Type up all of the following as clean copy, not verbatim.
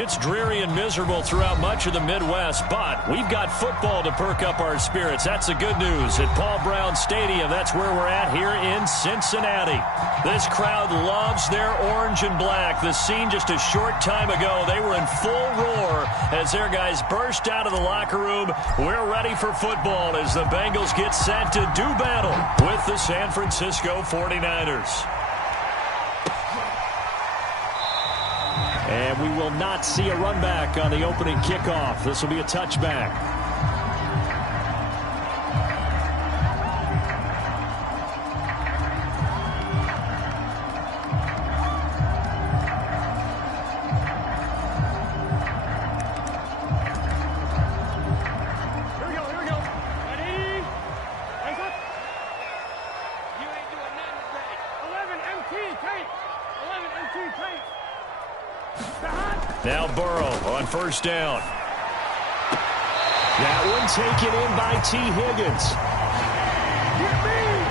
It's dreary and miserable throughout much of the Midwest, but we've got football to perk up our spirits. That's the good news. At Paul Brown Stadium, that's where we're at here in Cincinnati. This crowd loves their orange and black. The scene just a short time ago, they were in full roar as their guys burst out of the locker room. We're ready for football as the Bengals get set to do battle with the San Francisco 49ers. And we will not see a run back on the opening kickoff. This will be a touchback. Now Burrow on first down. That one taken in by T. Higgins.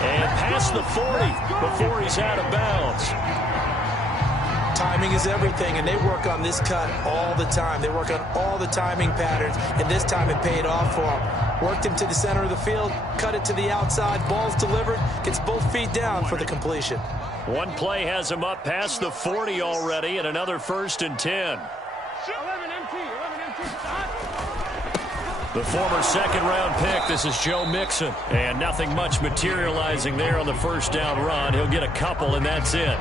And past the 40 before he's out of bounds. Timing is everything, and they work on this cut all the time. They work on all the timing patterns, and this time it paid off for him. Worked him to the center of the field, cut it to the outside, ball's delivered, gets both feet down for the completion. One play has him up past the 40 already, and another 1st and 10. The former second-round pick, this is Joe Mixon. And nothing much materializing there on the first down run. He'll get a couple, and that's it.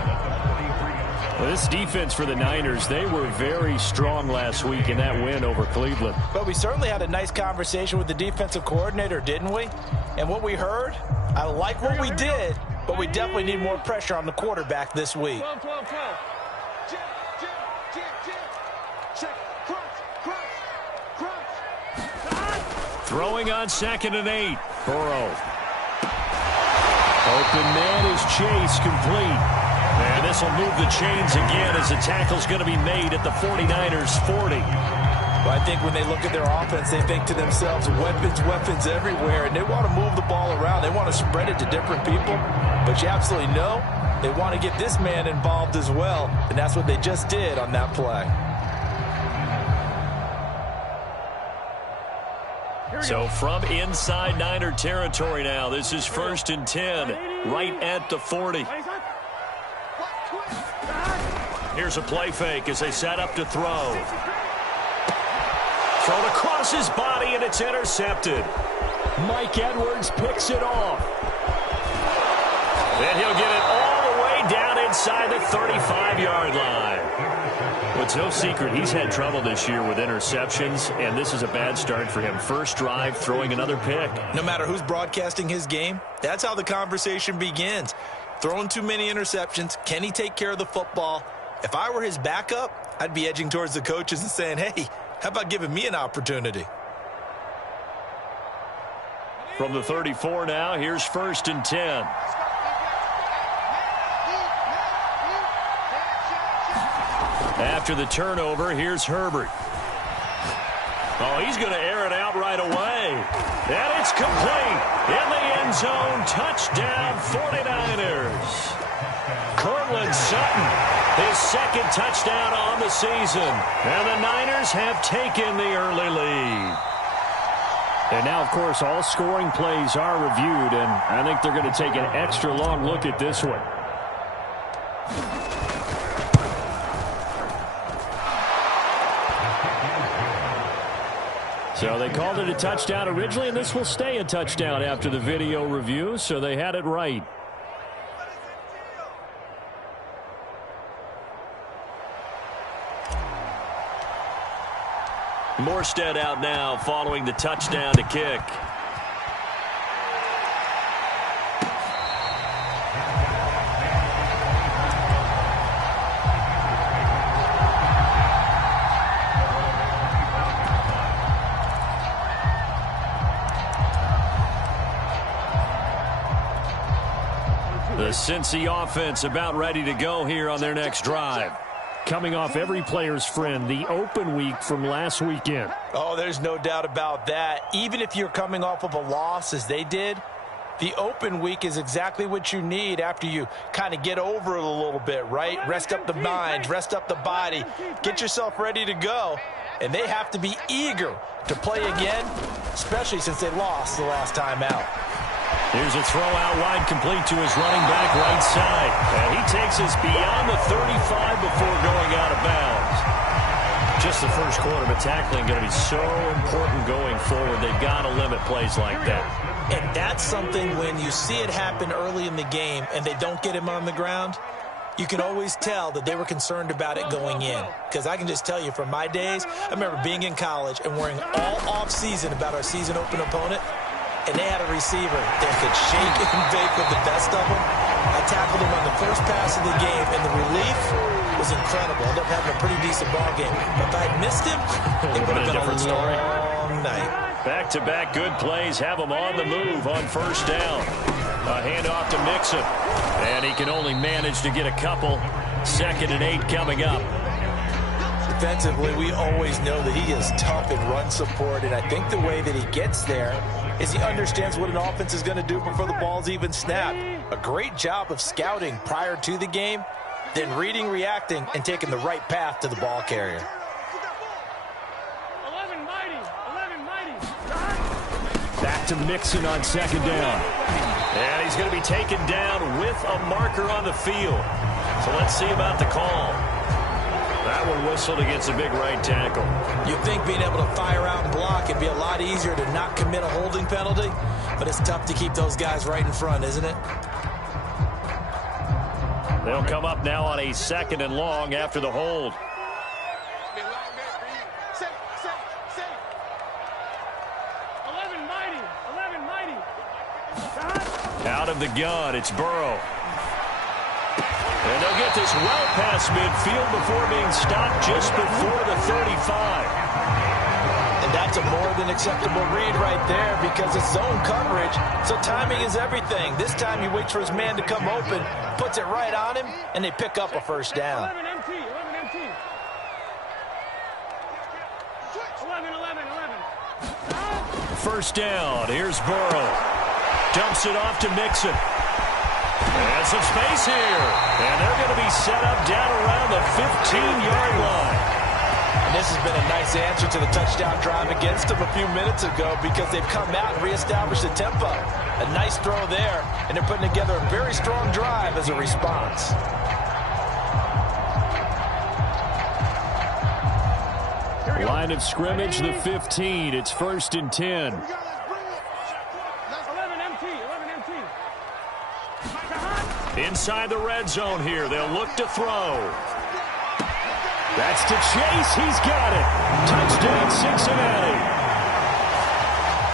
Well, this defense for the Niners, they were very strong last week in that win over Cleveland. But we certainly had a nice conversation with the defensive coordinator, didn't we? And what we heard, I like what we did, but we definitely need more pressure on the quarterback this week. 12, 12, 12. Throwing on 2nd and 8. Burrow. Open man is Chase, complete. And this will move the chains again as the tackle's going to be made at the 49ers 40. Well, I think when they look at their offense, they think to themselves, weapons, weapons everywhere. And they want to move the ball around. They want to spread it to different people. But you absolutely know they want to get this man involved as well. And that's what they just did on that play. So from inside Niner territory now, this is 1st and 10, right at the 40. Here's a play fake as they set up to throw. Thrown across his body, and it's intercepted. Mike Edwards picks it off. And he'll get it all the way down inside the 35-yard line. Well, it's no secret he's had trouble this year with interceptions, and this is a bad start for him. First drive, throwing another pick. No matter who's broadcasting his game, that's how the conversation begins. Throwing too many interceptions, can he take care of the football? If I were his backup, I'd be edging towards the coaches and saying, hey, how about giving me an opportunity? From the 34 now, here's 1st and 10. After the turnover, here's Herbert. Oh, he's going to air it out right away. And it's complete. In the end zone, touchdown 49ers. Cortland Sutton, his 2nd touchdown on the season. And the Niners have taken the early lead. And now, of course, all scoring plays are reviewed, and I think they're going to take an extra long look at this one. So they called it a touchdown originally, and this will stay a touchdown after the video review, so they had it right. Morstead out now following the touchdown to kick. The Cincy offense about ready to go here on their next drive. Coming off every player's friend, the open week from last weekend. Oh, there's no doubt about that. Even if you're coming off of a loss as they did, The open week is exactly what you need after you kind of get over it a little bit, right? Rest up the mind, rest up the body, get yourself ready to go. And they have to be eager to play again, especially since they lost the last time out. Here's a throw out wide, complete to his running back right side. And he takes us beyond the 35 before going out of bounds. Just the first quarter, but tackling going to be so important going forward. They've got to limit plays like that. And that's something when you see it happen early in the game and they don't get him on the ground, you can always tell that they were concerned about it going in. Because I can just tell you from my days, I remember being in college and worrying all off-season about our season open opponent, and they had a receiver that could shake and bake with the best of them. I tackled him on the first pass of the game, and the relief was incredible. Ended up having a pretty decent ball game. But if I'd missed him, it would have been a different story. Long night. Back-to-back good plays have him on the move on first down. A handoff to Mixon. And he can only manage to get a couple. 2nd and 8 coming up. Defensively, we always know that he is tough in run support, and I think the way that he gets there is he understands what an offense is going to do before the ball's even snapped. A great job of scouting prior to the game, then reading, reacting, and taking the right path to the ball carrier. Back to Mixon on 2nd down. And he's going to be taken down with a marker on the field. So let's see about the call. That one whistled against a big right tackle. You'd think being able to fire out and block it'd be a lot easier to not commit a holding penalty, but it's tough to keep those guys right in front, isn't it? They'll come up now on a 2nd and long after the hold. Out of the gun, it's Burrow. And they'll get this well past midfield before being stopped just before the 35. And that's a more than acceptable read right there because it's zone coverage, so timing is everything. This time he waits for his man to come open, puts it right on him, and they pick up a first down. 11 MT. 11. First down, here's Burrow. Dumps it off to Mixon. And some space here. And they're going to be set up down around the 15-yard line. And this has been a nice answer to the touchdown drive against them a few minutes ago because they've come out and reestablished the tempo. A nice throw there, and they're putting together a very strong drive as a response. Line of scrimmage, the 15. It's 1st and 10. 11 MT. Inside the red zone here. They'll look to throw. That's to Chase. He's got it. Touchdown, Cincinnati.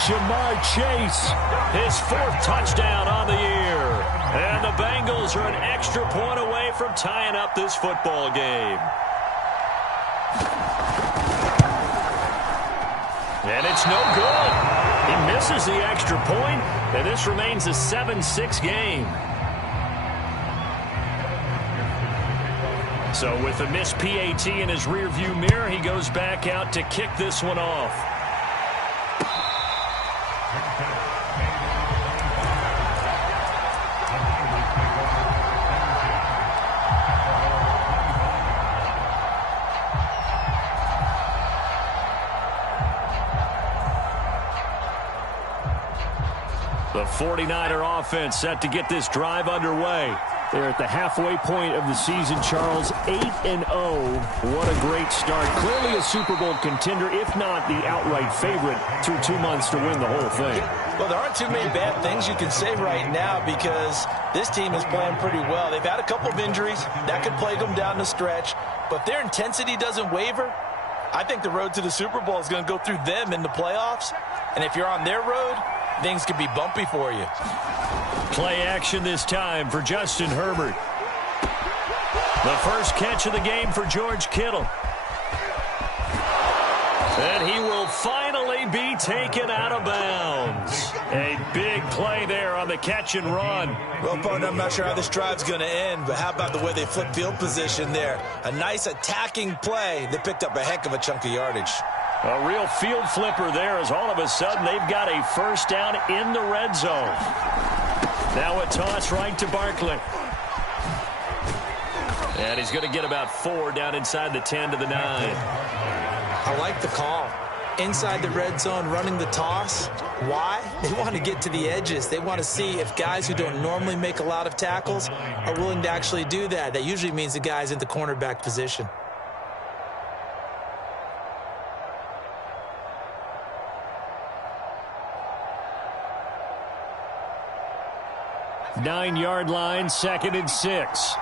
Jamar Chase, his 4th touchdown on the year. And the Bengals are an extra point away from tying up this football game. And it's no good. He misses the extra point, and this remains a 7-6 game. So with a missed PAT in his rearview mirror, he goes back out to kick this one off. The 49er offense set to get this drive underway. They're at the halfway point of the season, Charles, 8-0. What a great start. Clearly a Super Bowl contender, if not the outright favorite, through 2 months to win the whole thing. Well, there aren't too many bad things you can say right now because this team is playing pretty well. They've had a couple of injuries. That could plague them down the stretch. But if their intensity doesn't waver, I think the road to the Super Bowl is going to go through them in the playoffs. And if you're on their road, things could be bumpy for you. Play action this time for Justin Herbert. The first catch of the game for George Kittle. And he will finally be taken out of bounds. A big play there on the catch and run. Well, partner, I'm not sure how this drive's going to end, but how about the way they flip field position there? A nice attacking play. They picked up a heck of a chunk of yardage. A real field flipper there as all of a sudden they've got a first down in the red zone. Now a toss right to Barkley. And he's going to get about 4 down inside the 10 to the 9. I like the call. Inside the red zone, running the toss. Why? They want to get to the edges. They want to see if guys who don't normally make a lot of tackles are willing to actually do that. That usually means the guy's in the cornerback position. Nine-yard line, 2nd and 6.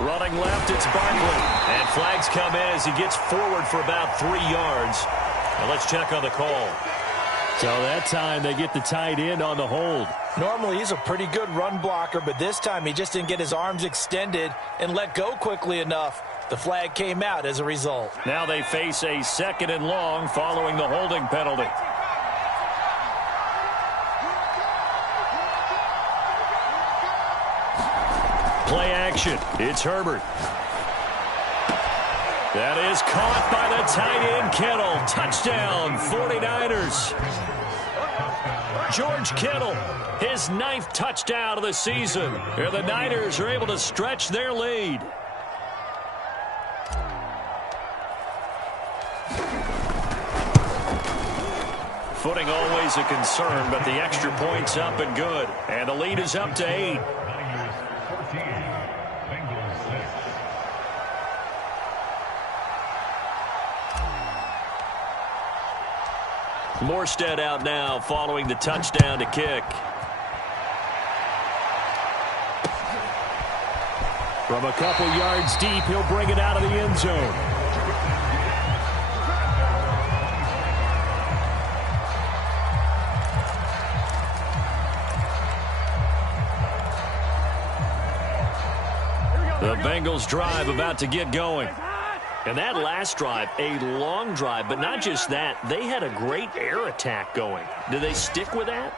Running left, it's Barkley. And flags come in as he gets forward for about 3 yards. Now let's check on the call. So that time they get the tight end on the hold. Normally he's a pretty good run blocker, but this time he just didn't get his arms extended and let go quickly enough. The flag came out as a result. Now they face a 2nd and long following the holding penalty. Play action. It's Herbert. That is caught by the tight end, Kittle. Touchdown, 49ers. George Kittle, his 9th touchdown of the season. Here the Niners are able to stretch their lead. Footing always a concern, but the extra point's up and good. And the lead is up to 8. Morstead out now following the touchdown to kick. From a couple yards deep, he'll bring it out of the end zone. The Bengals drive about to get going. And that last drive, a long drive, but not just that, they had a great air attack going. Do they stick with that?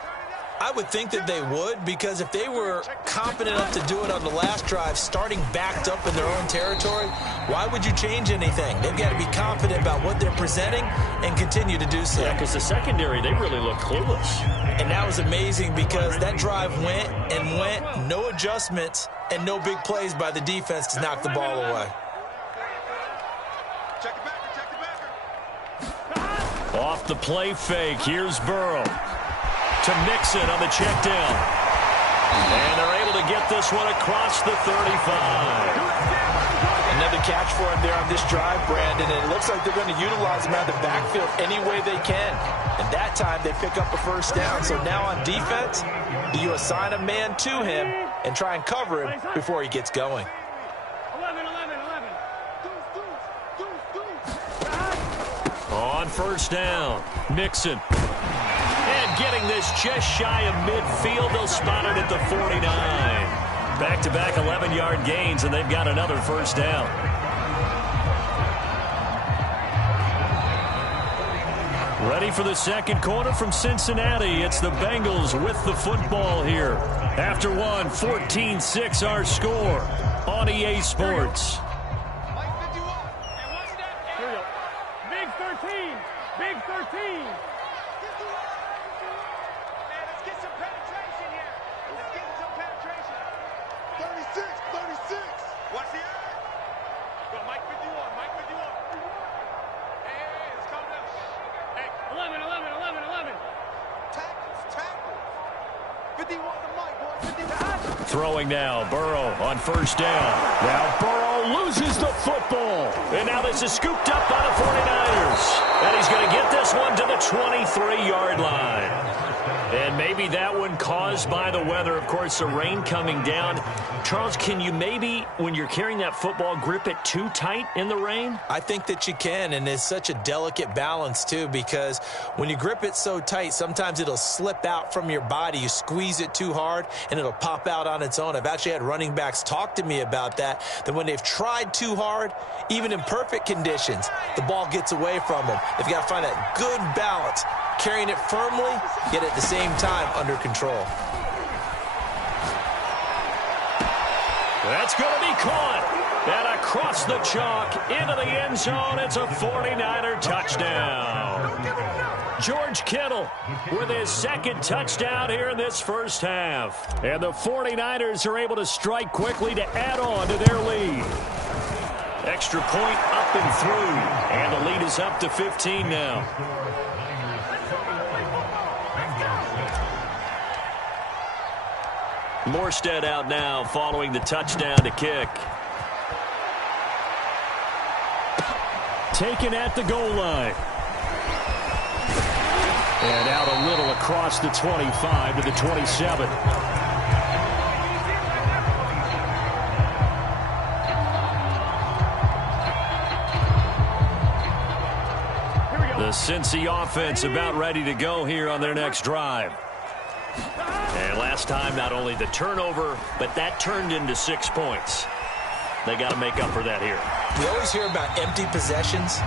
I would think that they would, because if they were confident enough to do it on the last drive, starting backed up in their own territory, why would you change anything? They've got to be confident about what they're presenting and continue to do so. Yeah, because the secondary, they really look clueless. And that was amazing because that drive went and went, no adjustments, and no big plays by the defense to knock the ball away. Off the play fake, here's Burrow. To Mixon on the check down. And they're able to get this one across the 35. Another catch for him there on this drive, Brandon, and it looks like they're going to utilize him out of the backfield any way they can. And that time they pick up a first down. So now on defense, do you assign a man to him and try and cover him before he gets going? On first down, Mixon. And getting this just shy of midfield, they'll spot it at the 49. Back-to-back 11-yard gains, and they've got another first down. Ready for the second quarter from Cincinnati. It's the Bengals with the football here. After one, 14-6 our score on EA Sports. Big 13. Throwing now, Burrow on first down. Now Burrow loses the football. And now this is scooped up by the 49ers. And he's going to get this one to the 23-yard line. And maybe that one caused by the weather. Of course, the rain coming down. Charles, can you maybe, when you're carrying that football, grip it too tight in the rain? I think that you can, and it's such a delicate balance, too, because when you grip it so tight, sometimes it'll slip out from your body. You squeeze it too hard, and it'll pop out on its own. I've actually had running backs talk to me about that when they've tried too hard, even in perfect conditions, the ball gets away from them. They've got to find that good balance, carrying it firmly, yet at the same time under control. That's going to be caught. And across the chalk into the end zone. It's a 49er touchdown. George Kittle with his second touchdown here in this first half. And the 49ers are able to strike quickly to add on to their lead. Extra point up and through. And the lead is up to 15 now. Morstead out now following the touchdown to kick. Taken at the goal line. And out a little across the 25 to the 27. The Cincy offense about ready to go here on their next drive. And last time, not only the turnover, but that turned into 6 points. They got to make up for that here. We always hear about empty possessions,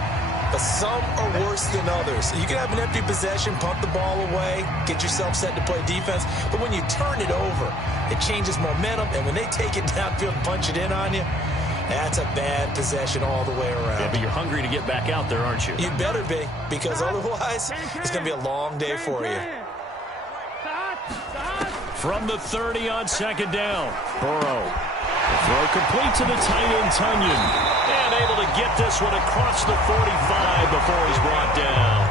but some are worse than others. You can have an empty possession, pump the ball away, get yourself set to play defense, but when you turn it over, it changes momentum, and when they take it downfield and punch it in on you, that's a bad possession all the way around. Yeah, but you're hungry to get back out there, aren't you? You better be, because otherwise, it's going to be a long day for you. From the 30 on second down, Burrow. The throw complete to the tight end, Tunyon. And able to get this one across the 45 before he's brought down.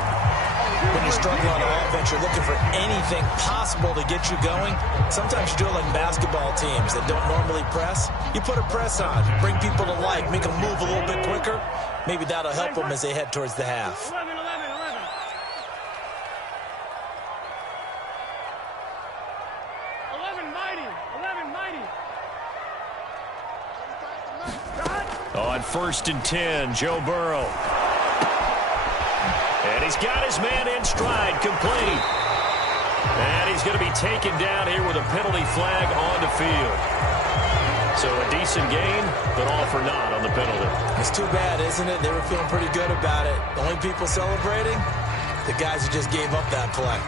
When you're struggling on offense, you're looking for anything possible to get you going. Sometimes you do it like basketball teams that don't normally press. You put a press on, bring people to life, make them move a little bit quicker. Maybe that'll help them as they head towards the half. 11 mighty. On 1st and 10, Joe Burrow. And he's got his man in stride, complete. And he's going to be taken down here with a penalty flag on the field. So a decent gain, but all for naught on the penalty. It's too bad, isn't it? They were feeling pretty good about it. The only people celebrating, the guys who just gave up that play.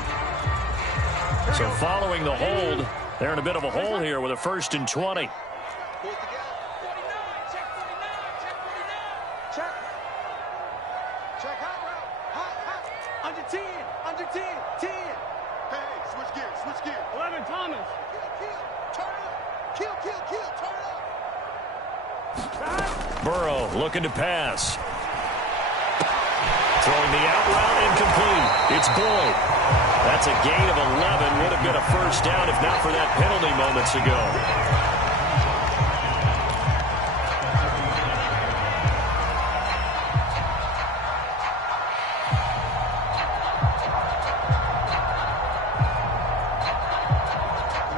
So following the hold, they're in a bit of a hole here with a 1st and 20. Under 10. Hey, switch gears. 11, Thomas. Turn up. Kill, turn up. Burrow looking to pass. Throwing the out route incomplete. It's Boyd. That's a gain of 11. Would have been a first down if not for that penalty moments ago.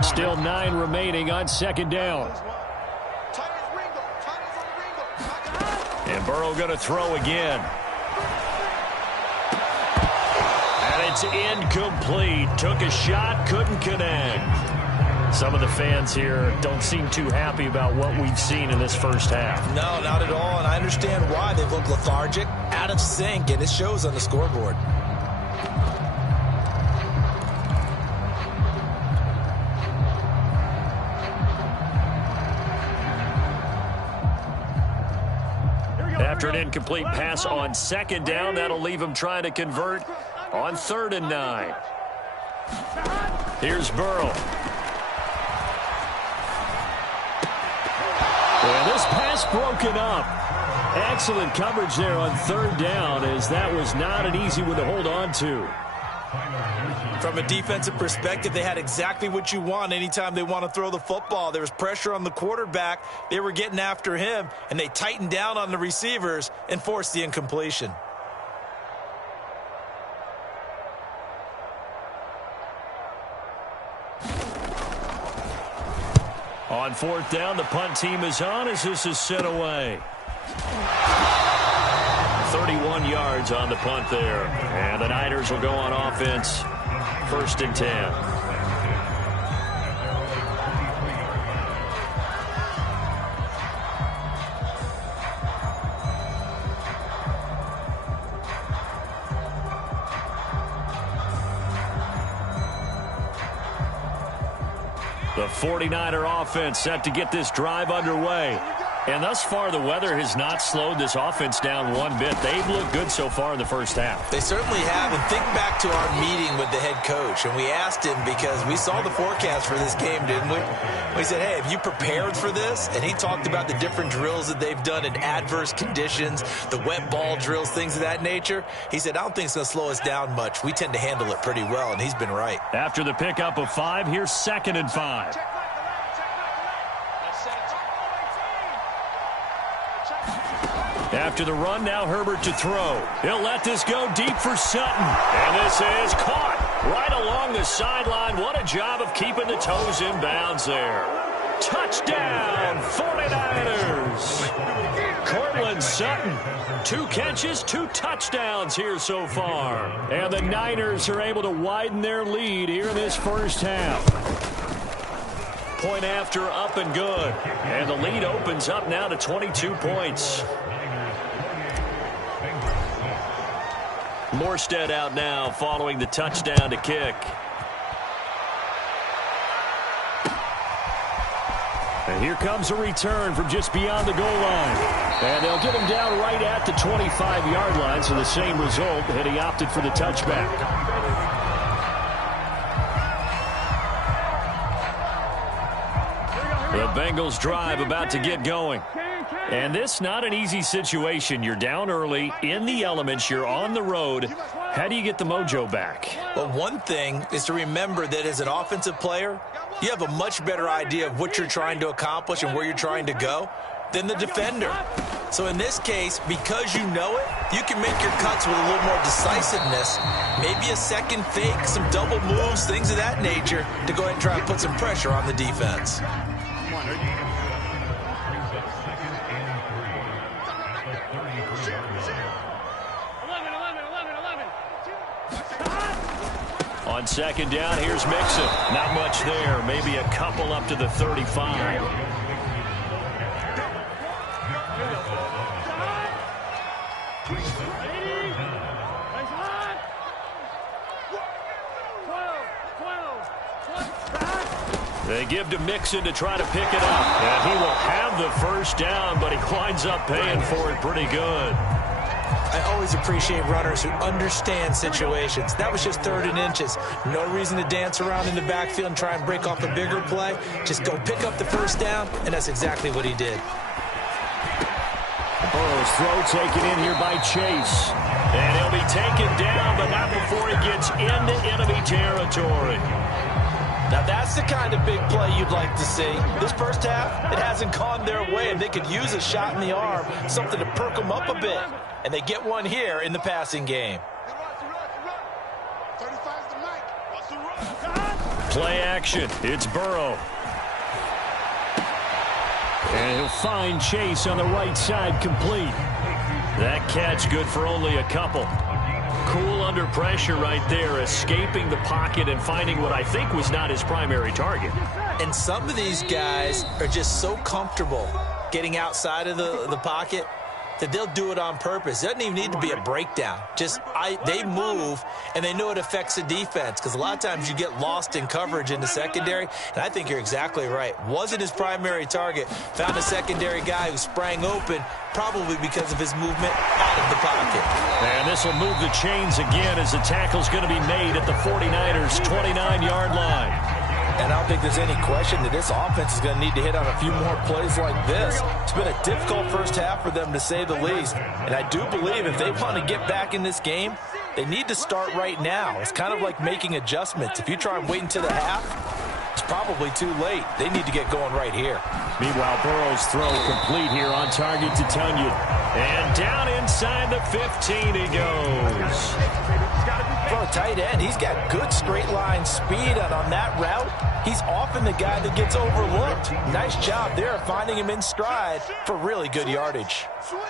Still 9 remaining on second down. And Burrow going to throw again. And it's incomplete. Took a shot, couldn't connect. Some of the fans here don't seem too happy about what we've seen in this first half. No, not at all, and I understand why. They've looked lethargic, out of sync, and it shows on the scoreboard. After an incomplete pass on second down, that'll leave him trying to convert on 3rd and 9. Here's Burrow. And this pass broken up. Excellent coverage there on 3rd down, as that was not an easy one to hold on to. From a defensive perspective, they had exactly what you want anytime they want to throw the football. There was pressure on the quarterback. They were getting after him, and they tightened down on the receivers and forced the incompletion. On 4th down, the punt team is on as this is sent away. 31 yards on the punt there. And the Niners will go on offense. 1st and 10. The 49er offense set to get this drive underway. And thus far, the weather has not slowed this offense down one bit. They've looked good so far in the first half. They certainly have. And think back to our meeting with the head coach. And we asked him, because we saw the forecast for this game, didn't we? We said, hey, have you prepared for this? And he talked about the different drills that they've done in adverse conditions, the wet ball drills, things of that nature. He said, I don't think it's going to slow us down much. We tend to handle it pretty well, and he's been right. After the pickup of 5, here's 2nd and 5. After the run, now Herbert to throw. He'll let this go deep for Sutton. And this is caught right along the sideline. What a job of keeping the toes in bounds there. Touchdown, 49ers. Cortland Sutton, 2 catches, 2 touchdowns here so far. And the Niners are able to widen their lead here in this first half. Point after, up and good. And the lead opens up now to 22 points. Morstead out now following the touchdown to kick. And here comes a return from just beyond the goal line. And they'll get him down right at the 25-yard line, so the same result, and he opted for the touchback. The Bengals drive about to get going. And this not an easy situation. You're down early, in the elements, you're on the road. How do you get the mojo back? Well, one thing is to remember that as an offensive player, you have a much better idea of what you're trying to accomplish and where you're trying to go than the defender. So in this case, because you know it, you can make your cuts with a little more decisiveness, maybe a second fake, some double moves, things of that nature, to go ahead and try and put some pressure on the defense. On 2nd down, here's Mixon. Not much there. Maybe a couple up to the 35. They give to Mixon to try to pick it up. And he will have the first down, but he winds up paying for it pretty good. I always appreciate runners who understand situations. That was just 3rd and inches. No reason to dance around in the backfield and try and break off a bigger play. Just go pick up the first down, and that's exactly what he did. Burrow's throw taken in here by Chase. And he'll be taken down, but not before he gets into enemy territory. Now, that's the kind of big play you'd like to see. This first half, it hasn't gone their way, and they could use a shot in the arm, something to perk them up a bit. And they get one here in the passing game. Play action. It's Burrow. And he'll find Chase on the right side, complete. That catch good for only a couple. Cool under pressure right there, escaping the pocket and finding what I think was not his primary target. And some of these guys are just so comfortable getting outside of the pocket that they'll do it on purpose. It doesn't even need to be a breakdown. They move, and they know it affects the defense, because a lot of times you get lost in coverage in the secondary, and I think you're exactly right. Wasn't his primary target. Found a secondary guy who sprang open, probably because of his movement out of the pocket. And this will move the chains again as the tackle's going to be made at the 49ers' 29-yard line. And I don't think there's any question that this offense is going to need to hit on a few more plays like this. It's been a difficult first half for them, to say the least. And I do believe if they want to get back in this game, they need to start right now. It's kind of like making adjustments. If you try and wait until the half, it's probably too late. They need to get going right here. Meanwhile, Burrow's throw complete here on target to Tunyon. And down inside the 15 he goes. For a tight end, he's got good straight line speed, and on that route, he's often the guy that gets overlooked. Nice job there finding him in stride for really good yardage. 12.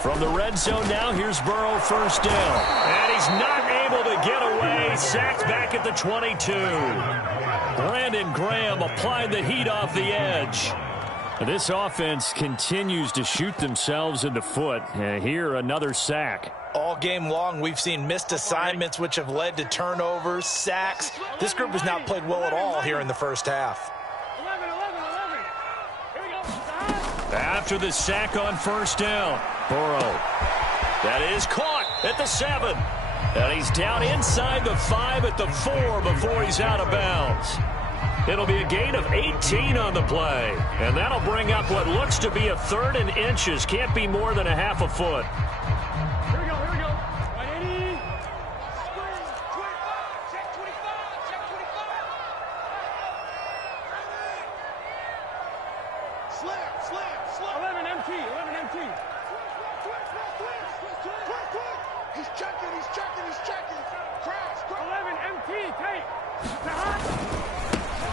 From the red zone now, here's Burrow, first down. And he's not able to get away. Sacked back at the 22. Brandon Graham applied the heat off the edge. This offense continues to shoot themselves in the foot. Here, another sack. All game long, we've seen missed assignments, which have led to turnovers, sacks. This group has not played well at all here in the first half. 11. Here we go. After the sack on first down, Burrow. That is caught at the 7. And he's down inside the 5 at the 4 before he's out of bounds. It'll be a gain of 18 on the play. And that'll bring up what looks to be a 3rd and inches. Can't be more than a half a foot. Here we go. Right, 80. Check 25. Check 25. Slam. 11 MT. He's checking. Crash. 11 MT. Take.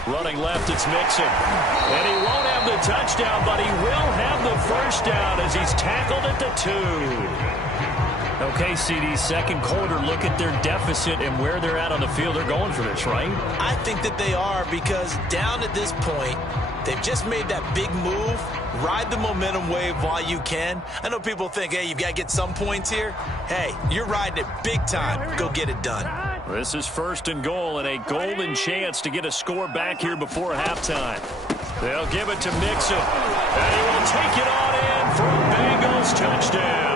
Running left, it's Mixon. And he won't have the touchdown, but he will have the first down as he's tackled at the 2. Okay, CD, second quarter, look at their deficit and where they're at on the field. They're going for this, right? I think that they are, because down at this point, they've just made that big move. Ride the momentum wave while you can. I know people think, hey, you've got to get some points here. Hey, you're riding it big time. Go get it done. This is 1st and goal and a golden chance to get a score back here before halftime. They'll give it to Mixon. And he will take it on in for a Bengals touchdown.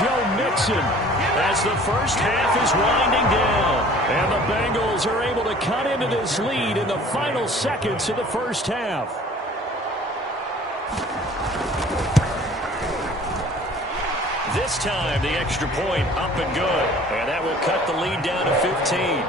Joe Mixon as the first half is winding down. And the Bengals are able to cut into this lead in the final seconds of the first half. This time, the extra point up and good. And that will cut the lead down to 15.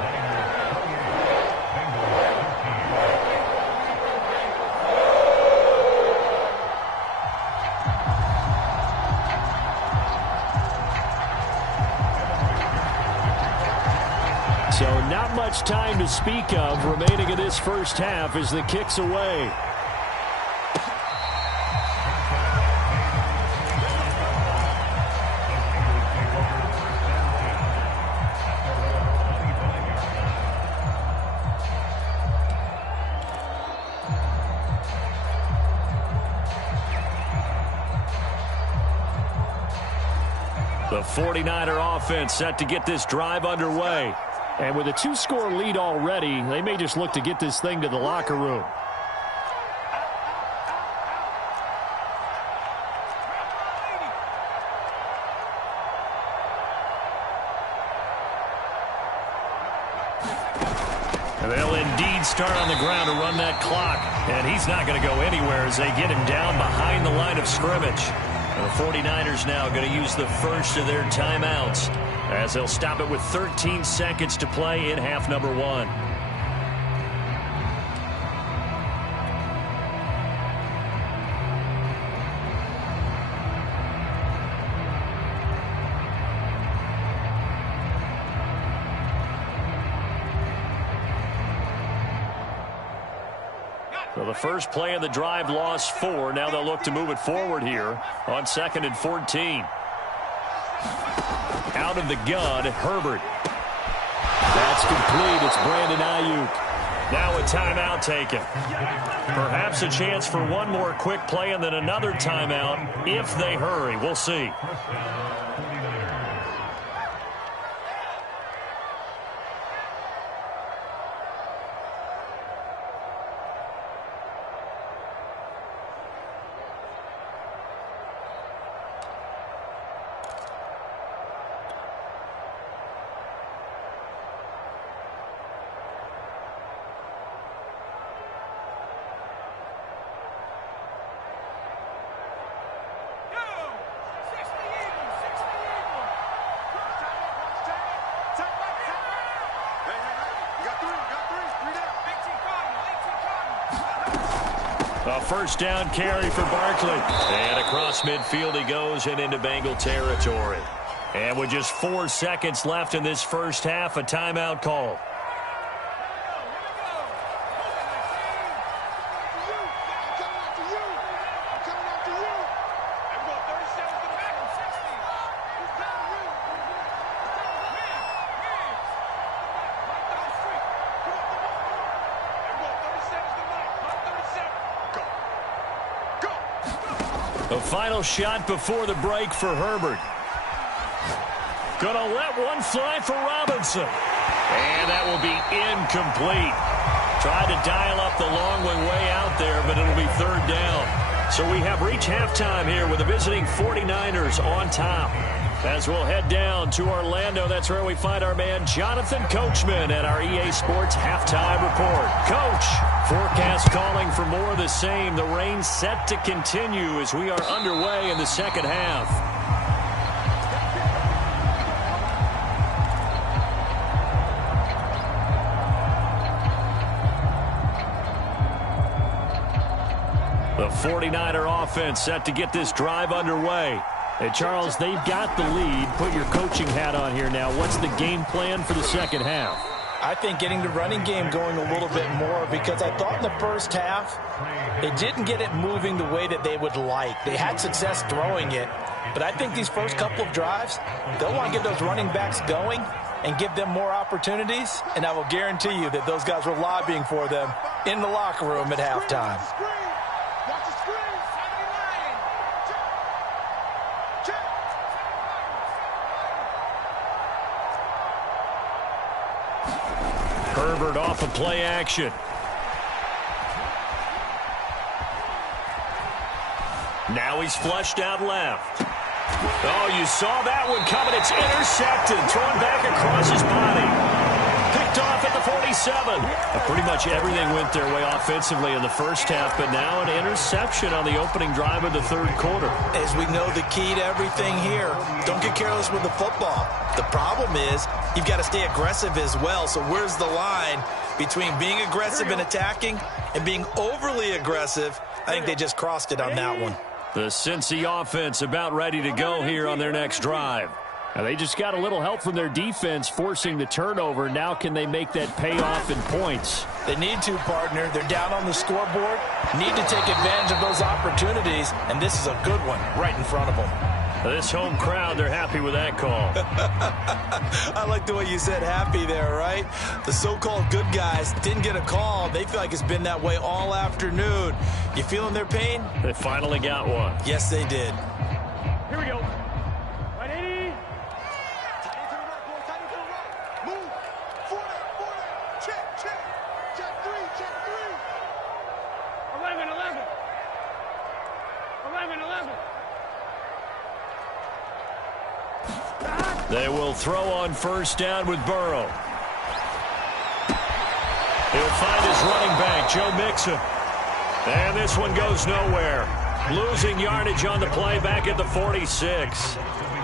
So not much time to speak of remaining in this first half as the kick's away. The 49er offense set to get this drive underway. And with a 2-score lead already, they may just look to get this thing to the locker room. And they'll indeed start on the ground to run that clock. And he's not going to go anywhere as they get him down behind the line of scrimmage. The 49ers now going to use the first of their timeouts as they'll stop it with 13 seconds to play in half number 1. So the first play of the drive lost 4. Now they'll look to move it forward here on 2nd and 14. Out of the gun, Herbert. That's complete. It's Brandon Ayuk. Now a timeout taken. Perhaps a chance for one more quick play and then another timeout if they hurry. We'll see. A first down carry for Barkley. And across midfield he goes and into Bengal territory. And with just 4 seconds left in this first half, a timeout call. The final shot before the break for Herbert. Gonna let one fly for Robinson. And that will be incomplete. Tried to dial up the long way out there, but it'll be third down. So we have reached halftime here with the visiting 49ers on top. As we'll head down to Orlando, that's where we find our man Jonathan Coachman at our EA Sports Halftime Report. Coach, forecast calling for more of the same. The rain set to continue as we are underway in the second half. The 49er offense set to get this drive underway. Hey, Charles, they've got the lead. Put your coaching hat on here now. What's the game plan for the second half? I think getting the running game going a little bit more, because I thought in the first half they didn't get it moving the way that they would like. They had success throwing it, but I think these first couple of drives, they'll want to get those running backs going and give them more opportunities, and I will guarantee you that those guys were lobbying for them in the locker room at halftime. Herbert off of play action. Now he's flushed out left. Oh, you saw that one coming. It's intercepted. Thrown back across his body. Picked off at the 47. Pretty much everything went their way offensively in the first half, but now an interception on the opening drive of the third quarter. As we know, the key to everything here, don't get careless with the football. The problem is you've got to stay aggressive as well. So where's the line between being aggressive and attacking and being overly aggressive? I think they just crossed it on that one. The Cincy offense about ready to go here on their next drive. Now they just got a little help from their defense forcing the turnover. Now can they make that pay off in points? They need to, partner. They're down on the scoreboard. Need to take advantage of those opportunities, and this is a good one right in front of them. This home crowd, they're happy with that call. I like the way you said happy there, right? The so-called good guys didn't get a call. They feel like it's been that way all afternoon. You feeling their pain? They finally got one. Yes, they did. Here we go. 180. Tight into the right, boy. Tight into the right. Move. 40. Check. Check 3. 11. 11. They will throw on first down with Burrow. He'll find his running back, Joe Mixon. And this one goes nowhere. Losing yardage on the play back at the 46.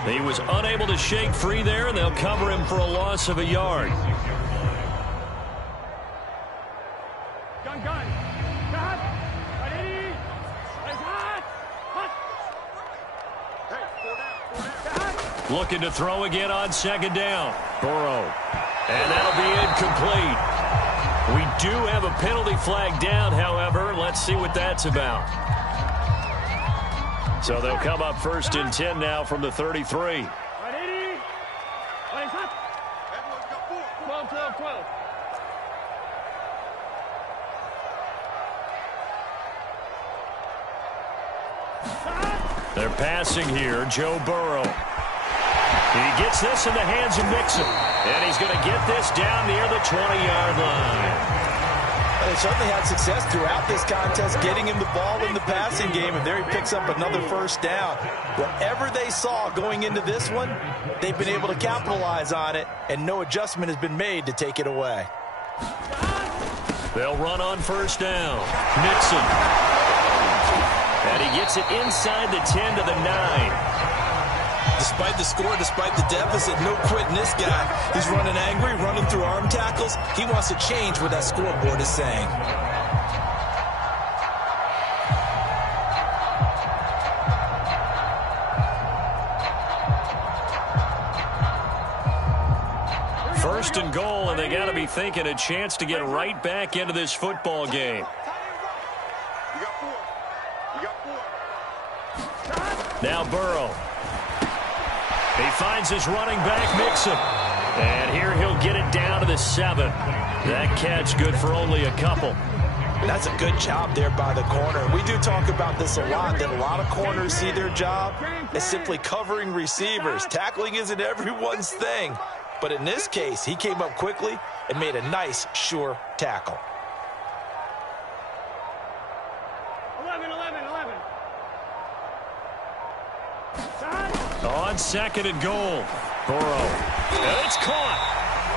He was unable to shake free there, and they'll cover him for a loss of a yard. Gun. Cut. 180. Hut. Hey, 4 down. Looking to throw again on second down. Burrow. And that'll be incomplete. We do have a penalty flag down, however. Let's see what that's about. So they'll come up first and 10 now from the 33. 180. 12. They're passing here, Joe Burrow. He gets this in the hands of Mixon. And he's going to get this down near the 20-yard line. They certainly had success throughout this contest getting him the ball in the passing game, and there he picks up another first down. Whatever they saw going into this one, they've been able to capitalize on it, and no adjustment has been made to take it away. They'll run on first down. Mixon. And he gets it inside the 10 to the 9. Despite the score, despite the deficit, no quitting this guy. He's running angry, running through arm tackles. He wants to change what that scoreboard is saying. First and goal, and they got to be thinking a chance to get right back into this football game. You got 4. Now Burrow. He finds his running back, Mixon. And here he'll get it down to the 7. That catch good for only a couple. That's a good job there by the corner. We do talk about this a lot, that a lot of corners see their job as simply covering receivers. Tackling isn't everyone's thing. But in this case, he came up quickly and made a nice, sure tackle. 11. On 2nd and goal. Burrow. And it's caught.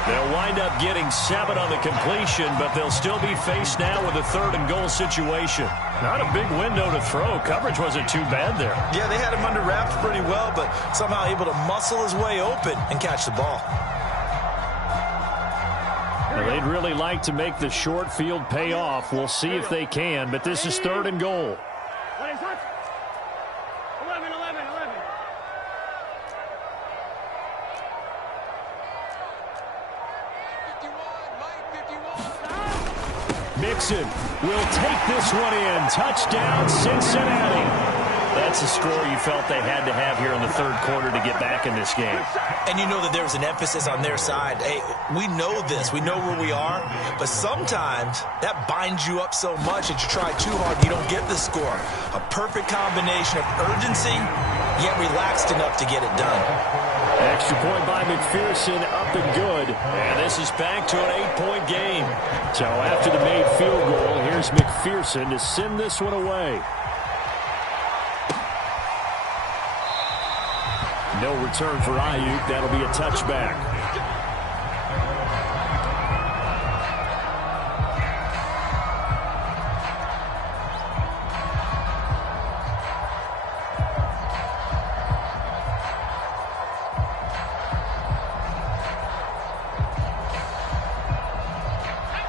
They'll wind up getting 7 on the completion, but they'll still be faced now with a 3rd and goal situation. Not a big window to throw. Coverage wasn't too bad there. Yeah, they had him under wraps pretty well, but somehow able to muscle his way open and catch the ball. Well, they'd really like to make the short field pay off. We'll see if they can, but this is 3rd and goal. 11. Mixon will take this one in. Touchdown, Cincinnati. That's a score you felt they had to have here in the 3rd quarter to get back in this game. And you know that there was an emphasis on their side. Hey, we know this. We know where we are. But sometimes that binds you up so much that you try too hard, you don't get the score. A perfect combination of urgency, yet relaxed enough to get it done. Extra point by McPherson, up and good. And this is back to an 8-point game. So after the made field goal, here's McPherson to send this one away. No return for Ayuk. That'll be a touchback.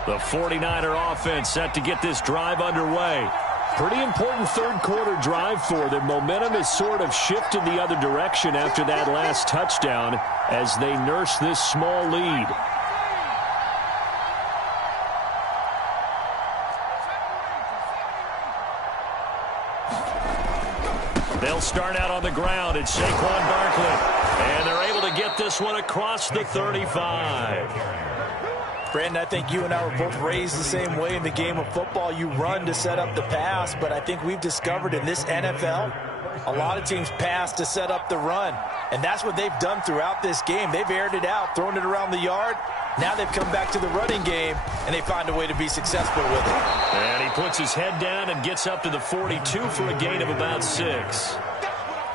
The 49er offense set to get this drive underway. Pretty important 3rd quarter drive for them. Momentum has sort of shifted the other direction after that last touchdown as they nurse this small lead. They'll start out on the ground. It's Saquon Barkley. And they're able to get this one across the 35. Brandon, I think you and I were both raised the same way in the game of football. You run to set up the pass, but I think we've discovered in this NFL, a lot of teams pass to set up the run. And that's what they've done throughout this game. They've aired it out, thrown it around the yard. Now they've come back to the running game, and they find a way to be successful with it. And he puts his head down and gets up to the 42 for a gain of about 6.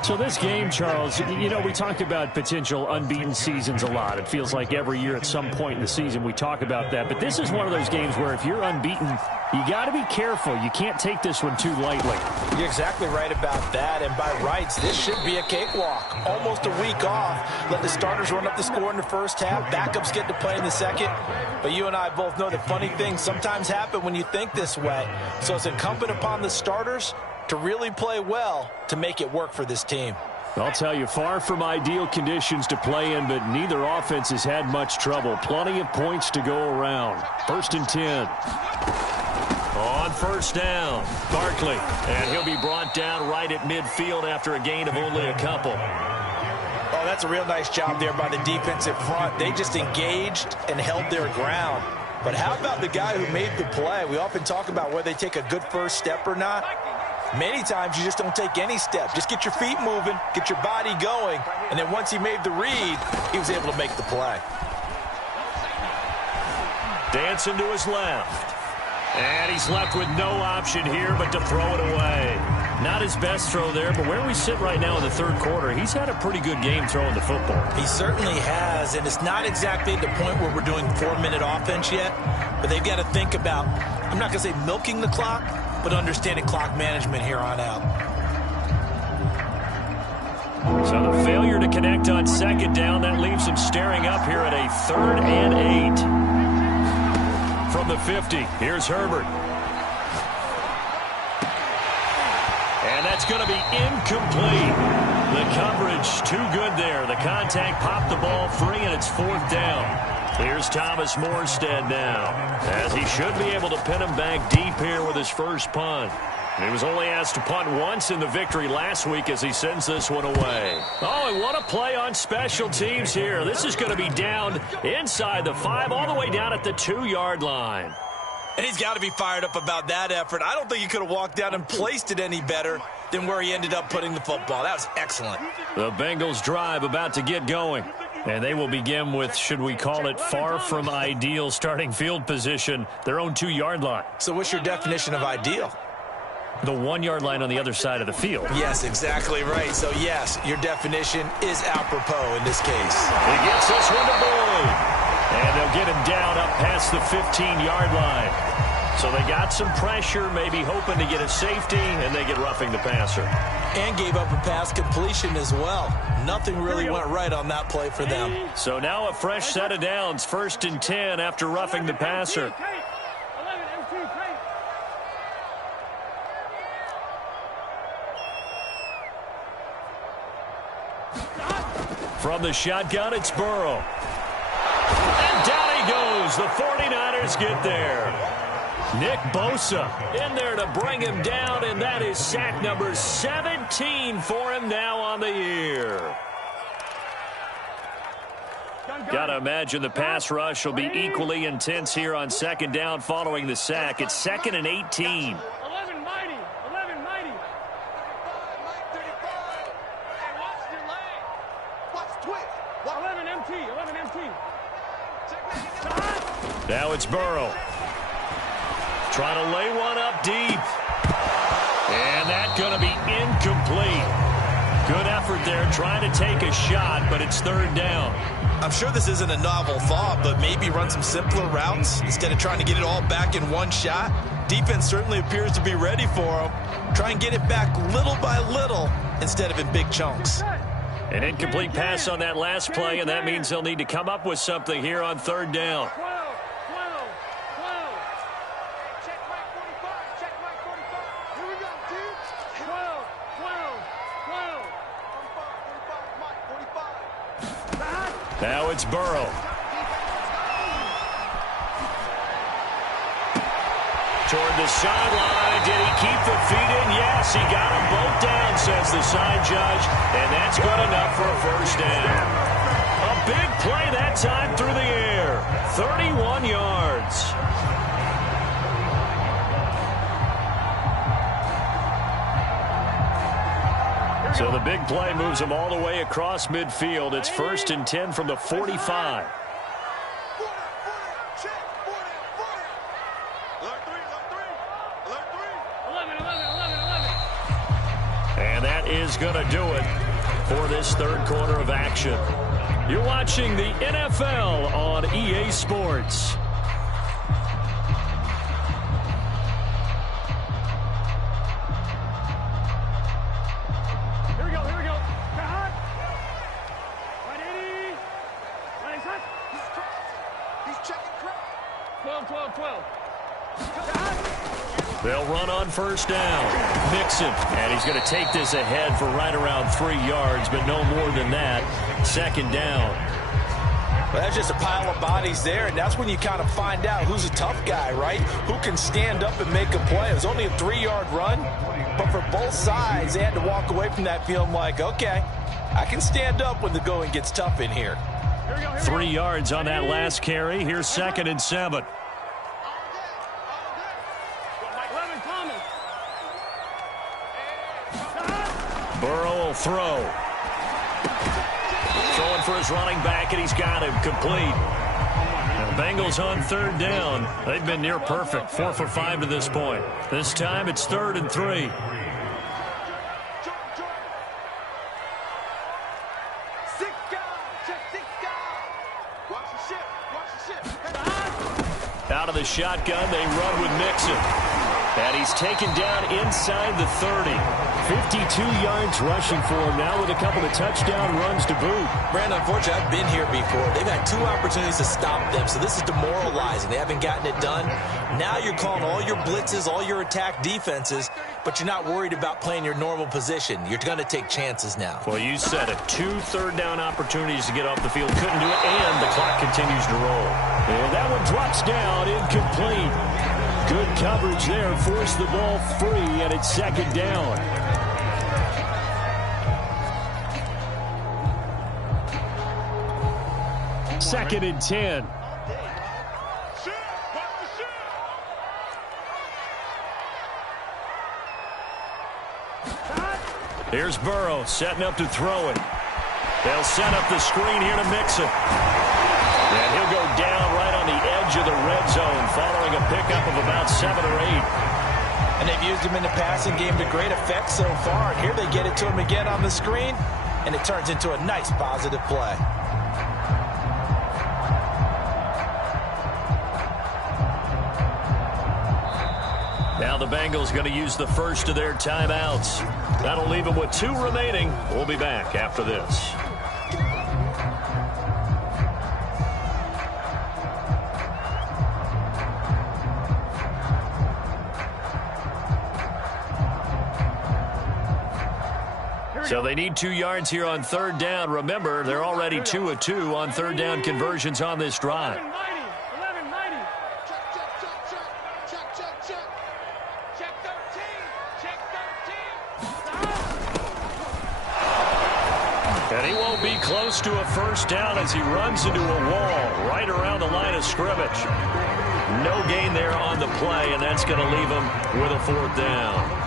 So this game, Charles, you know, we talk about potential unbeaten seasons a lot. It feels like every year at some point in the season we talk about that. But this is one of those games where if you're unbeaten, you got to be careful. You can't take this one too lightly. You're exactly right about that. And by rights, this should be a cakewalk. Almost a week off. Let the starters run up the score in the first half. Backups get to play in the second. But you and I both know that funny things sometimes happen when you think this way. So it's incumbent upon the starters to really play well to make it work for this team. I'll tell you, far from ideal conditions to play in, but neither offense has had much trouble. Plenty of points to go around. 1st and 10. On 1st down, Barkley. And he'll be brought down right at midfield after a gain of only a couple. Oh, that's a real nice job there by the defensive front. They just engaged and held their ground. But how about the guy who made the play? We often talk about whether they take a good first step or not. Many times you just don't take any step. Just get your feet moving, get your body going, and then once he made the read, he was able to make the play. Dancing to his left. And he's left with no option here but to throw it away. Not his best throw there, but where we sit right now in the 3rd quarter, he's had a pretty good game throwing the football. He certainly has, and it's not exactly at the point where we're doing 4-minute offense yet, but they've got to think about, I'm not going to say milking the clock, but understanding clock management here on out. So the failure to connect on 2nd down, that leaves him staring up here at a 3rd and 8. From the 50, here's Herbert. And that's going to be incomplete. The coverage too good there. The contact popped the ball free, and it's 4th down. Here's Thomas Morstead now, as he should be able to pin him back deep here with his first punt. He was only asked to punt once in the victory last week as he sends this one away. Oh, and what a play on special teams here. This is going to be down inside the 5, all the way down at the 2-yard line. And he's got to be fired up about that effort. I don't think he could have walked down and placed it any better than where he ended up putting the football. That was excellent. The Bengals drive about to get going. And they will begin with, should we call it, far from ideal starting field position, their own 2-yard line. So what's your definition of ideal? The 1-yard line on the other side of the field. Yes, exactly right. So, yes, your definition is apropos in this case. He gets this one to Boyd. And they'll get him down up past the 15-yard line. So they got some pressure, maybe hoping to get a safety, and they get roughing the passer. And gave up a pass completion as well. Nothing really went right on that play for them. So now a fresh set of downs, 1st and 10 after roughing the passer. From the shotgun, it's Burrow. And down he goes. The 49ers get there. Nick Bosa in there to bring him down, and that is sack number 17 for him now on the year. Got to imagine the pass rush will be equally intense here on 2nd down following the sack. It's 2nd and 18. 11 mighty. 11 mighty. 11 MT. 11 MT. Now it's Burrow. Trying to lay one up deep. And that's going to be incomplete. Good effort there trying to take a shot, but it's 3rd down. I'm sure this isn't a novel thought, but maybe run some simpler routes instead of trying to get it all back in one shot. Defense certainly appears to be ready for him. Try and get it back little by little instead of in big chunks. An incomplete pass on that last play, and that means they'll need to come up with something here on 3rd down. 12. Check Mike 45. Check Mike 45. Here we go, dude. 12. 45. Mike 45. Now it's Burrow. Toward the sideline. Did he keep the feet in? Yes, he got them both down, says the side judge. And that's good enough for a 1st down. A big play that time through the air. 31 yards. So the big play moves him all the way across midfield. It's 1st and 10 from the 45. And that is going to do it for this 3rd quarter of action. You're watching the NFL on EA Sports. Here we go. Cut. 180. He's checking crap. 12. They'll run on 1st down. Mixon, and he's going to take this ahead for right around 3 yards, but no more than that. 2nd down. Well, that's just a pile of bodies there, and that's when you kind of find out who's a tough guy, right? Who can stand up and make a play. It was only a 3-yard run, but for both sides, they had to walk away from that feeling like, okay, I can stand up when the going gets tough in here. 3 yards on that last carry. Here's 2nd and 7. Burrow will throw. Throwing for his running back, and he's got him complete. Now, Bengals on 3rd down. They've been near perfect, 4 for 5 to this point. This time it's 3rd and 3. Out of the shotgun, they run with Mixon. And he's taken down inside the 30. 52 yards rushing for him now with a couple of touchdown runs to boot. Brandon, unfortunately, I've been here before. They've had 2 opportunities to stop them, so this is demoralizing. They haven't gotten it done. Now you're calling all your blitzes, all your attack defenses, but you're not worried about playing your normal position. You're going to take chances now. Well, you said it. 2 third-down opportunities to get off the field. Couldn't do it, and the clock continues to roll. And that one drops down, incomplete. Good coverage there. Forced the ball free, and it's 2nd down. Second and 10. Here's Burrow setting up to throw it. They'll set up the screen here to mix it. And he'll go down right on the edge of the red zone following a pickup of about 7 or 8. And they've used him in the passing game to great effect so far. And here they get it to him again on the screen, and it turns into a nice positive play. Now the Bengals going to use the first of their timeouts. That'll leave them with 2 remaining. We'll be back after this. So they need 2 yards here on 3rd down. Remember, they're already 2 of 2 on 3rd down conversions on this drive. 11-90. Check 13. And he won't be close to a first down as he runs into a wall right around the line of scrimmage. No gain there on the play, and that's going to leave him with a 4th down.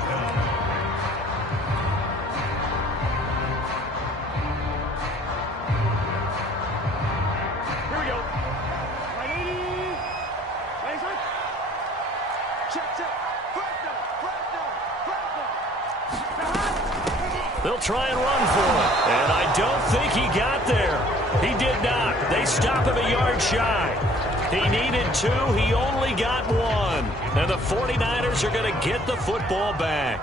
They'll try and run for it. And I don't think he got there. He did not. They stop him a yard shy. He needed 2. He only got 1. And the 49ers are going to get the football back.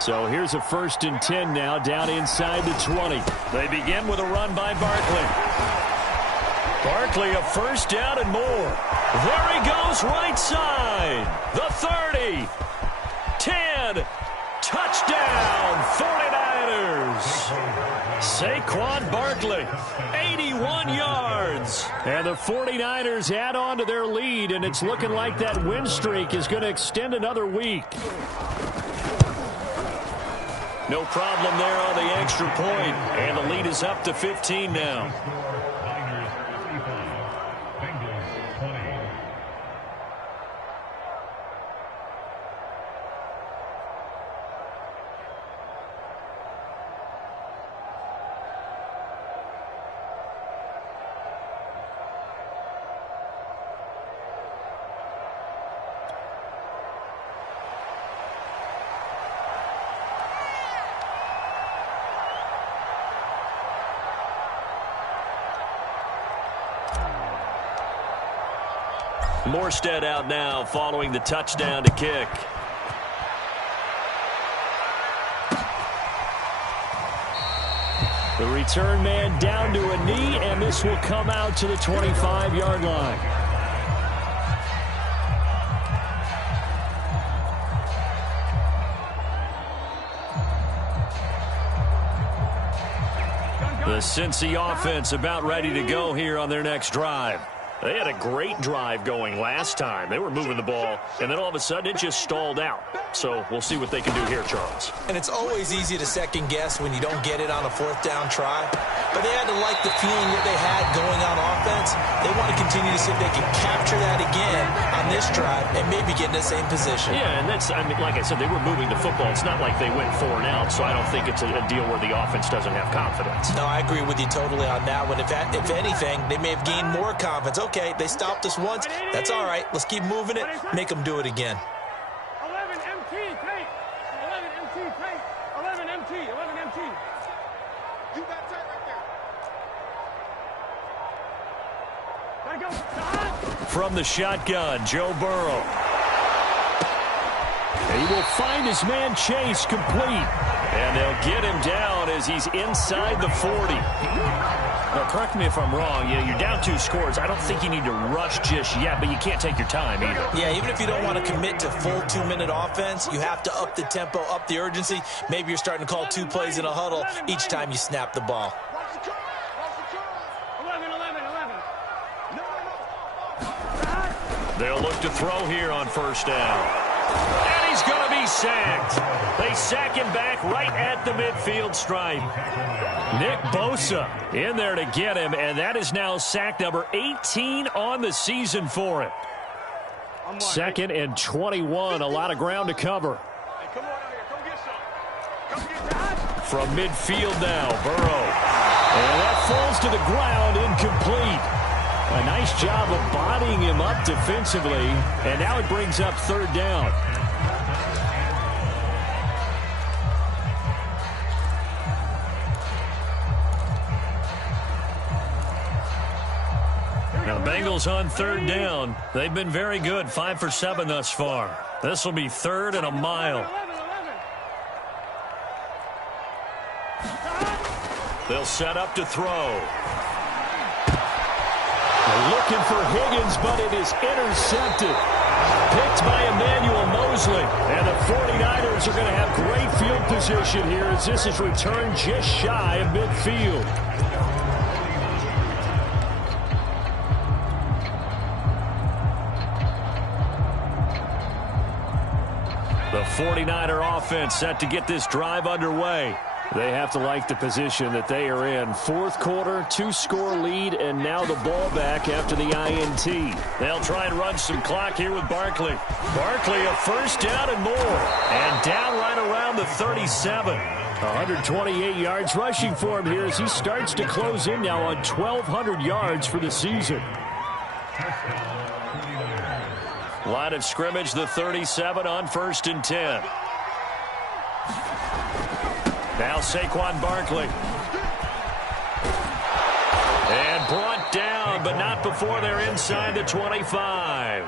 So here's a 1st and 10 now down inside the 20. They begin with a run by Barkley. Barkley a first down and more. There he goes right side. The 30. 10. Touchdown, 49ers. Saquon Barkley, 81 yards. And the 49ers add on to their lead, and it's looking like that win streak is going to extend another week. No problem there on the extra point, and the lead is up to 15 now. Morstead out now following the touchdown to kick. The return man down to a knee, and this will come out to the 25-yard line. The Cincy offense about ready to go here on their next drive. They had a great drive going last time. They were moving the ball, and then all of a sudden it just stalled out. So we'll see what they can do here, Charles. And it's always easy to second guess when you don't get it on a 4th down try. But they had to like the feeling that they had going on offense. They want to continue to see if they can capture that again on this drive and maybe get in the same position. Yeah, and that's, I mean, like I said, they were moving the football. It's not like they went 4 and out, so I don't think it's a deal where the offense doesn't have confidence. No, I agree with you totally on that one. If anything, they may have gained more confidence. Okay, they stopped us once. That's all right. Let's keep moving it. Make them do it again. 11 MT, take. 11 MT, take. 11 MT, 11 MT. You got tight right there. Gotta go. From the shotgun, Joe Burrow. He will find his man Chase complete. And they'll get him down as he's inside the 40. Now, correct me if I'm wrong. You're down 2 scores. I don't think you need to rush just yet, but you can't take your time either. Yeah, even if you don't want to commit to full 2-minute offense, you have to up the tempo, up the urgency. Maybe you're starting to call 2 plays in a huddle each time you snap the ball. 11, 11, 11. They'll look to throw here on first down. And he's going to be sacked. They sack him back right at the midfield stripe. Nick Bosa in there to get him, and that is now sack number 18 on the season for him. 2nd and 21, a lot of ground to cover. Hey, come on out here. Come get some. Come get that. From midfield now, Burrow. And that falls to the ground, incomplete. A nice job of bodying him up defensively, and now it brings up third down. Now, Bengals on third down. They've been very good, 5 for 7 thus far. This will be third and a mile. They'll set up to throw. They're looking for Higgins, but it is intercepted. Picked by Emmanuel Mosley. And the 49ers are going to have great field position here as this is returned just shy of midfield. The 49er offense set to get this drive underway. They have to like the position that they are in. Fourth quarter, 2-score lead, and now the ball back after the INT. They'll try and run some clock here with Barkley. Barkley, a first down and more. And down right around the 37. 128 yards rushing for him here as he starts to close in now on 1,200 yards for the season. Line of scrimmage, the 37 on 1st and 10. Now Saquon Barkley. And brought down, but not before they're inside the 25.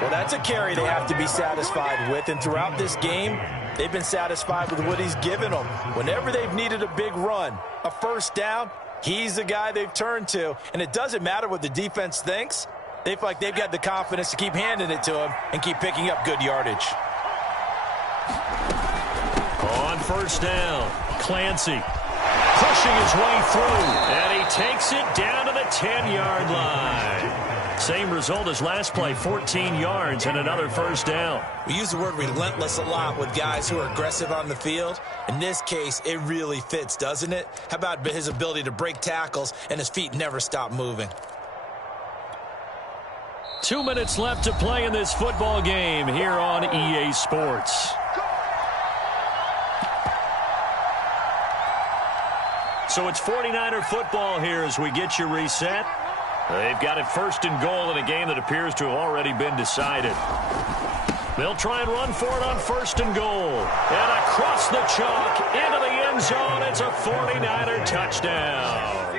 Well, that's a carry they have to be satisfied with. And throughout this game, they've been satisfied with what he's given them. Whenever they've needed a big run, a first down, he's the guy they've turned to. And it doesn't matter what the defense thinks. They feel like they've got the confidence to keep handing it to him and keep picking up good yardage. On first down, Clancy pushing his way through, and he takes it down to the 10-yard line. Same result as last play, 14 yards and another first down. We use the word relentless a lot with guys who are aggressive on the field. In this case, it really fits, doesn't it? How about his ability to break tackles and his feet never stop moving? 2 minutes left to play in this football game here on EA Sports. So it's 49er football here as we get you reset. They've got it 1st and goal in a game that appears to have already been decided. They'll try and run for it on 1st and goal. And across the chalk into the end zone. It's a 49er touchdown.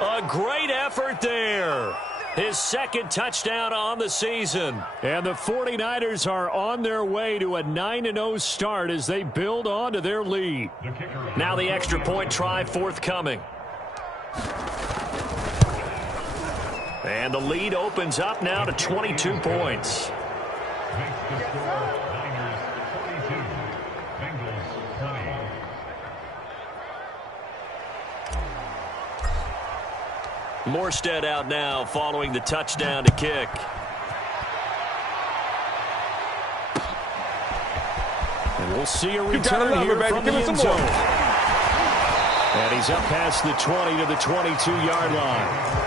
A great effort there. His 2nd touchdown on the season. And the 49ers are on their way to a 9-0 start as they build on to their lead. Now the extra point try forthcoming. And the lead opens up now to 22 points. Morstead out now following the touchdown to kick. And we'll see a return here from the end zone. And he's up past the 20 to the 22-yard line.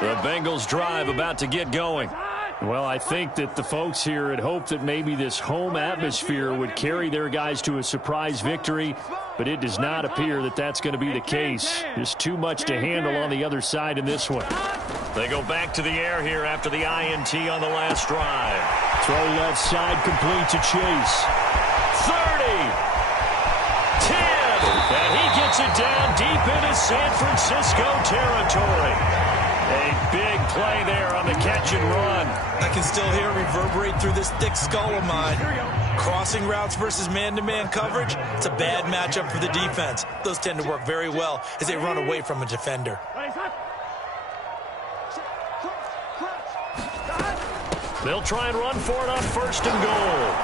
The Bengals drive about to get going. Well, I think that the folks here had hoped that maybe this home atmosphere would carry their guys to a surprise victory, but it does not appear that that's going to be the case. Just too much to handle on the other side in this one. They go back to the air here after the INT on the last drive. Throw left side complete to Chase. 30. 10. And he gets it down deep into San Francisco territory. A big play there on the catch and run. I can still hear it reverberate through this thick skull of mine. Crossing routes versus man-to-man coverage, it's a bad matchup for the defense. Those tend to work very well as they run away from a defender. They'll try and run for it on 1st and goal.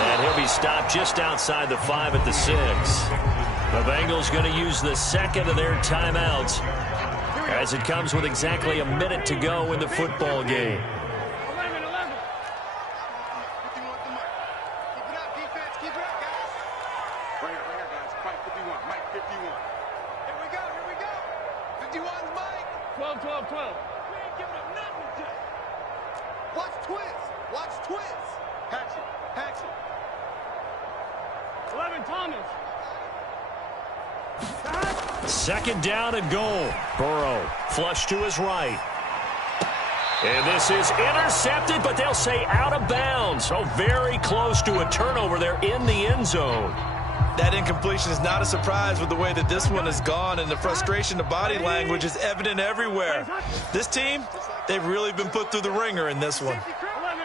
And he'll be stopped just outside the 5 at the 6. The Bengals going to use the 2nd of their timeouts as it comes with exactly a minute to go in the football game. 12. We ain't giving up nothing today. Watch twist. Watch twist. Hatch it. 11, Thomas. Second down and goal. Burrow flush to his right. And this is intercepted, but they'll say out of bounds. So very close to a turnover there in the end zone. That incompletion is not a surprise with the way that this one has gone, and the frustration, the body language is evident everywhere. This team, they've really been put through the ringer in this one. 11.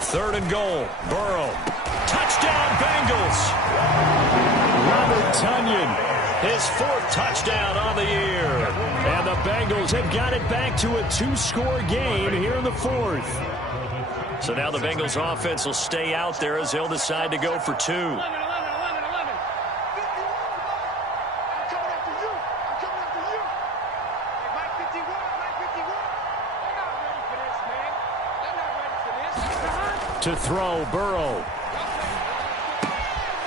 Third and goal. Burrow. Touchdown, Bengals. Robert Tonyan, his fourth touchdown on the year. And the Bengals have got it back to a 2-score game here in the fourth. So now the Bengals offense will stay out there as they'll decide to go for 2. 11. I'm coming after you. Hey, Mike 51. They're not ready for this, man. They're not ready for this. To throw, Burrow.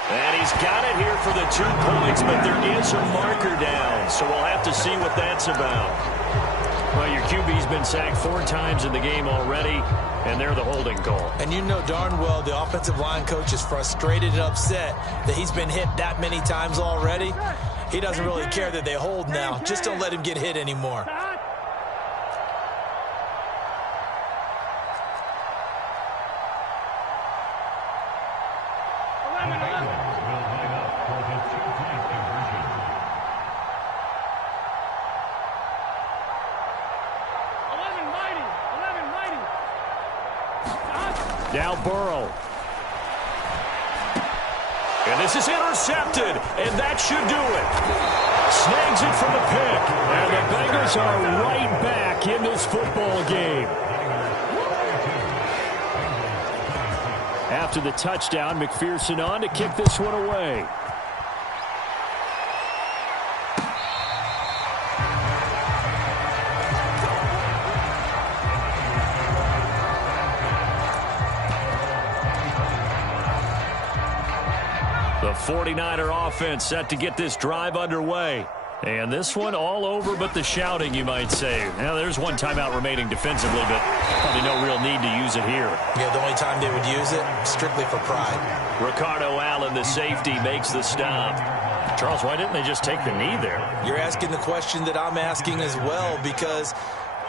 And he's got it here for the 2 points, but there is a marker down. So we'll have to see what that's about. Well, your QB's been sacked 4 times in the game already, and they're the holding call. And you know darn well the offensive line coach is frustrated and upset that he's been hit that many times already. He doesn't really care that they hold now. Just don't let him get hit anymore. Now Burrow. And this is intercepted, and that should do it. Snags it for the pick, and the Bengals are right back in this football game. After the touchdown, McPherson on to kick this one away. The 49er offense set to get this drive underway. And this one all over but the shouting, you might say. Now, there's one timeout remaining defensively, but probably no real need to use it here. Yeah, the only time they would use it, strictly for pride. Ricardo Allen, the safety, makes the stop. Charles, why didn't they just take the knee there? You're asking the question that I'm asking as well, because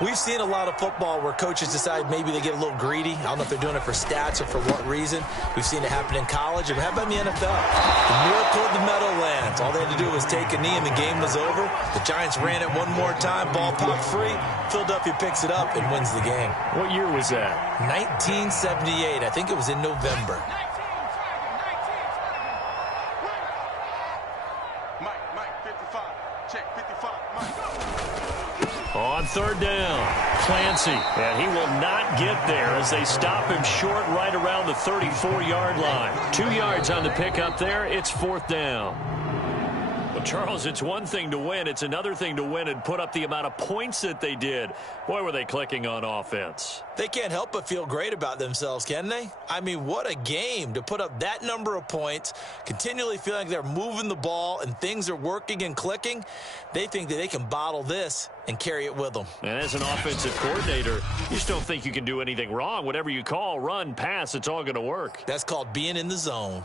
we've seen a lot of football where coaches decide maybe they get a little greedy. I don't know if they're doing it for stats or for what reason. We've seen it happen in college. And how about in the NFL? The miracle of the Meadowlands. All they had to do was take a knee and the game was over. The Giants ran it one more time. Ball popped free. Philadelphia picks it up and wins the game. What year was that? 1978. I think it was in November. Mike 55. Check 55. Mike. On third down, Clancy, and he will not get there as they stop him short right around the 34-yard line. 2 yards on the pickup there. It's fourth down. Well, Charles, it's one thing to win. It's another thing to win and put up the amount of points that they did. Boy, were they clicking on offense. They can't help but feel great about themselves, can they? I mean, what a game to put up that number of points, continually feeling like they're moving the ball and things are working and clicking. They think that they can bottle this and carry it with them. And as an offensive coordinator, you just don't think you can do anything wrong. Whatever you call, run, pass, it's all going to work. That's called being in the zone.